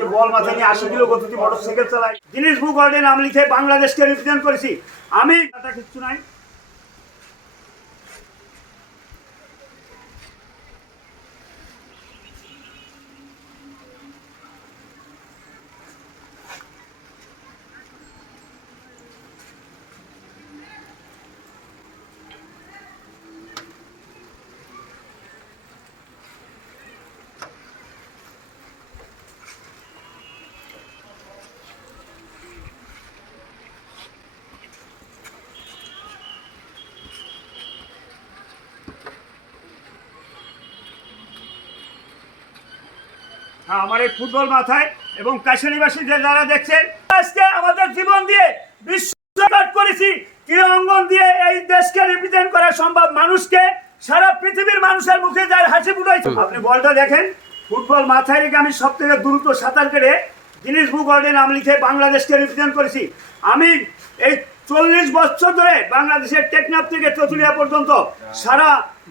যে বল মাথায় নিয়ে 80 কিলো গতিতে মোটরসাইকেল চালায়, গিনেস বুক ওয়ার্ল্ডে নাম লিখে বাংলাদেশকে রিপ্রেজেন্ট করেছি আমি। কিচ্ছু নাই। আমার এই ফুটবল মাথায় এবং কাশানীবাসী যারা দেখছেন, আজকে আমাদের জীবন দিয়ে বিশ্ব রেকর্ড করেছি, ক্রীড়া অঙ্গন দিয়ে এই দেশকে রিপ্রেজেন্ট করা সম্ভব। মানুষকে, সারা পৃথিবীর মানুষের মুখে যার হাসি ফুটাইছে। আপনি বলটা দেখেন, ফুটবল মাথায় রেখে আমি সব থেকে দ্রুত সাঁতার কেটে গিনেস বুক ওয়ার্ল্ডে নাম লিখে বাংলাদেশকে রিপ্রেজেন্ট করেছি আমি। এই 40 বছর ধরে বাংলাদেশের টেকনাফ থেকে চতুলিয়া পর্যন্ত সারা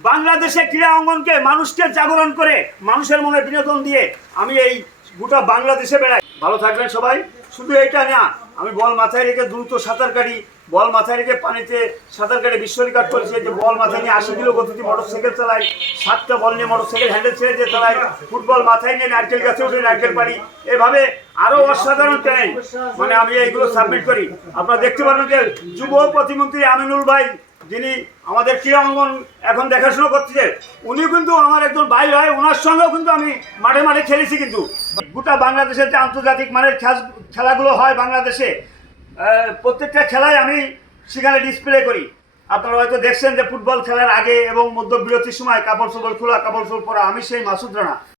বাংলাদেশের ক্রীড়া অঙ্গনকে, মানুষকে জাগরণ করে, মানুষের মনে বিনোদন দিয়ে আমি এই গোটা বাংলাদেশে বেড়াই। ভালো থাকবেন সবাই। শুধু এইটা না, আমি বল মাথায় রেখে দ্রুত সাঁতার কাটি, বল মাথায় রেখে পানিতে সাঁতার কাটে বিশ্ব রেকর্ড করেছি। যে বল মাথায় নিয়ে 80 কিলো গতিতে মোটরসাইকেল চালাই, 7টা বল নিয়ে মোটরসাইকেল হ্যান্ডেল ছেড়ে দিয়ে চালাই, ফুটবল মাথায় নিয়ে নারকেল গাছে উঠে নারকেল পারি, এভাবে আরো অসাধারণ ট্যালেন্ট মানে আমি এইগুলো সাবমিট করি। আপনারা দেখতে পারবেন যে যুব প্রতিমন্ত্রী আমিনুল ভাই, যিনি আমাদের ক্রীড়া অঙ্গন এখন দেখাশোনা করছে, উনি কিন্তু আমার একজন ভাই হয়। ওনার সঙ্গেও কিন্তু আমি মাঠে মাঠে খেলেছি। কিন্তু গোটা বাংলাদেশের যে আন্তর্জাতিক মানের খেলাগুলো হয় বাংলাদেশে, প্রত্যেকটা খেলায় আমি সেখানে ডিসপ্লে করি। আপনারা হয়তো দেখছেন যে ফুটবল খেলার আগে এবং মধ্যবিরতির সময় কাপড় চোপড় খোলা, কাপড় চোপড় পরা, আমি সেই মাসুদ রানা।